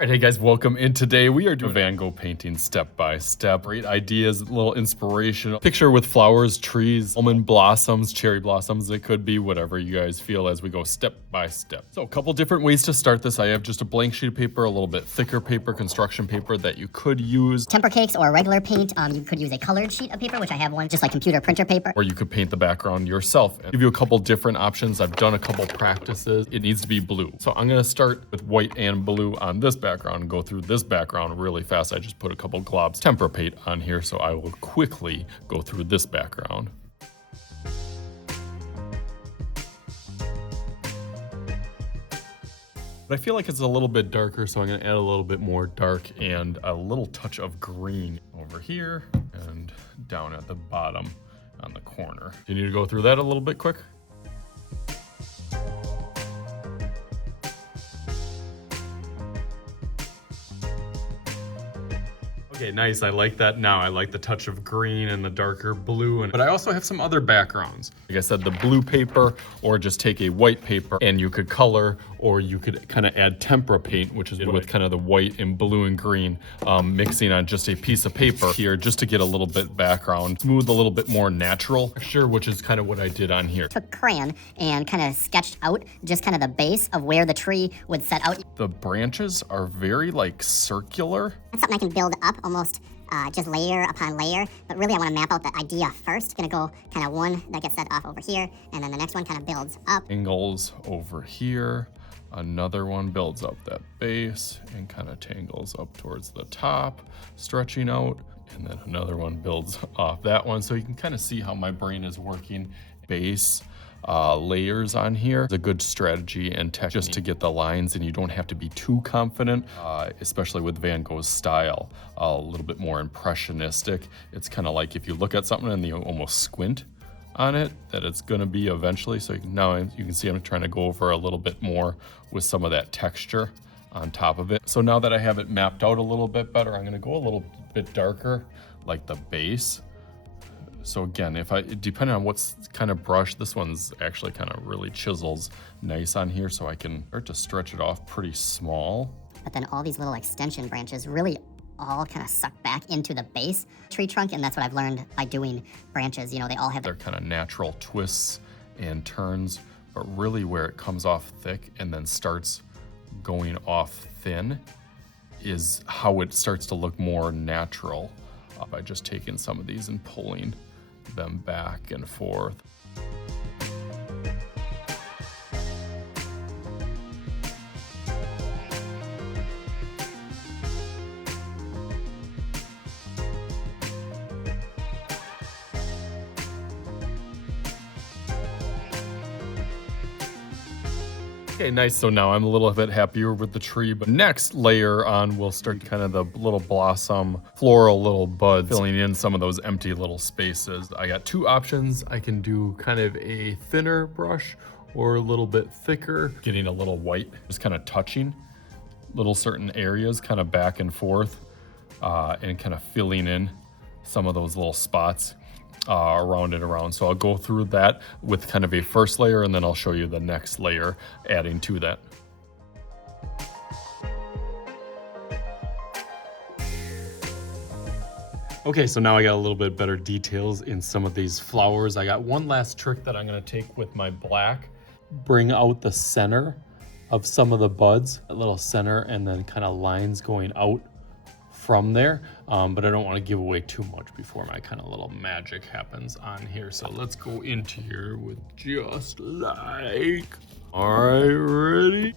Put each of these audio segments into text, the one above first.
All right, hey guys, welcome in. Today we are doing Van Gogh painting step by step. Great ideas, a little inspiration. Picture with flowers, trees, almond blossoms, cherry blossoms. It could be whatever you guys feel as we go step by step. So a couple different ways to start this. I have just a blank sheet of paper, a little bit thicker paper, construction paper that you could use. Temper cakes or regular paint. You could use a colored sheet of paper, which I have one, just like computer printer paper. Or you could paint the background yourself. I'll give you a couple different options. I've done a couple practices. It needs to be blue. So I'm gonna start with white and blue on this background and go through this background really fast. I just put a couple globs temper paint on here, so I will quickly go through this background. But I feel like it's a little bit darker, so I'm gonna add a little bit more dark and a little touch of green over here and down at the bottom on the corner. Do you need to go through that a little bit quick? Okay, nice, I like that now. I like the touch of green and the darker blue, but I also have some other backgrounds. Like I said, the blue paper, or just take a white paper and you could color, or you could kind of add tempera paint, which is with kind of the white and blue and green, mixing on just a piece of paper here, just to get a little bit background, smooth, a little bit more natural texture, which is kind of what I did on here. Took crayon and kind of sketched out just kind of the base of where the tree would set out. The branches are very like circular. That's something I can build up almost just layer upon layer, but really I want to map out the idea first. Gonna go kind of one that gets set off over here, and then the next one kind of builds up. Angles over here. Another one builds up that base and kind of tangles up towards the top, stretching out. And then another one builds off that one. So you can kind of see how my brain is working. Base layers on here is a good strategy and technique just to get the lines, and you don't have to be too confident, especially with Van Gogh's style, a little bit more impressionistic. It's kind of like if you look at something and you almost squint on it, that it's going to be eventually. So now you can see I'm trying to go over a little bit more with some of that texture on top of it. So now that I have it mapped out a little bit better, I'm going to go a little bit darker, like the base. So again, depending on what's kind of brush, this one's actually kind of really chisels nice on here, so I can start to stretch it off pretty small. But then all these little extension branches really all kind of suck back into the base tree trunk, and that's what I've learned by doing branches. You know, they all have their kind of natural twists and turns, but really where it comes off thick and then starts going off thin is how it starts to look more natural, by just taking some of these and pulling them back and forth. Okay, nice. So now I'm a little bit happier with the tree, but next layer on, we'll start kind of the little blossom, floral little buds, filling in some of those empty little spaces. I got two options. I can do kind of a thinner brush or a little bit thicker, getting a little white, just kind of touching little certain areas kind of back and forth, and kind of filling in some of those little spots around and around. So I'll go through that with kind of a first layer, and then I'll show you the next layer adding to that. Okay, so now I got a little bit better details in some of these flowers. I got one last trick that I'm gonna take with my black, bring out the center of some of the buds, a little center, and then kind of lines going out from there, but I don't want to give away too much before my kind of little magic happens on here. So let's go into here with just like, all right, ready?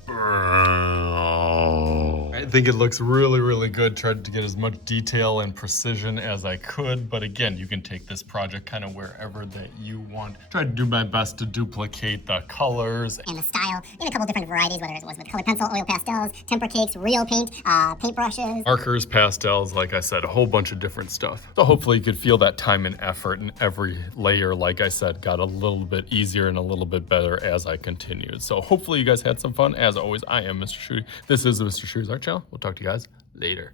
I think it looks really, really good. Tried to get as much detail and precision as I could, but again, you can take this project kind of wherever that you want. Tried to do my best to duplicate the colors and the style in a couple different varieties, whether it was with colored pencil, oil pastels, temper cakes, real paint, paint brushes, markers, pastels, like I said, a whole bunch of different stuff. So hopefully you could feel that time and effort, and every layer, like I said, got a little bit easier and a little bit better as I continued. So hopefully you guys had some fun. As always, I am Mr. Shooty. This is the Mr. Shooty's Art Channel. We'll talk to you guys later.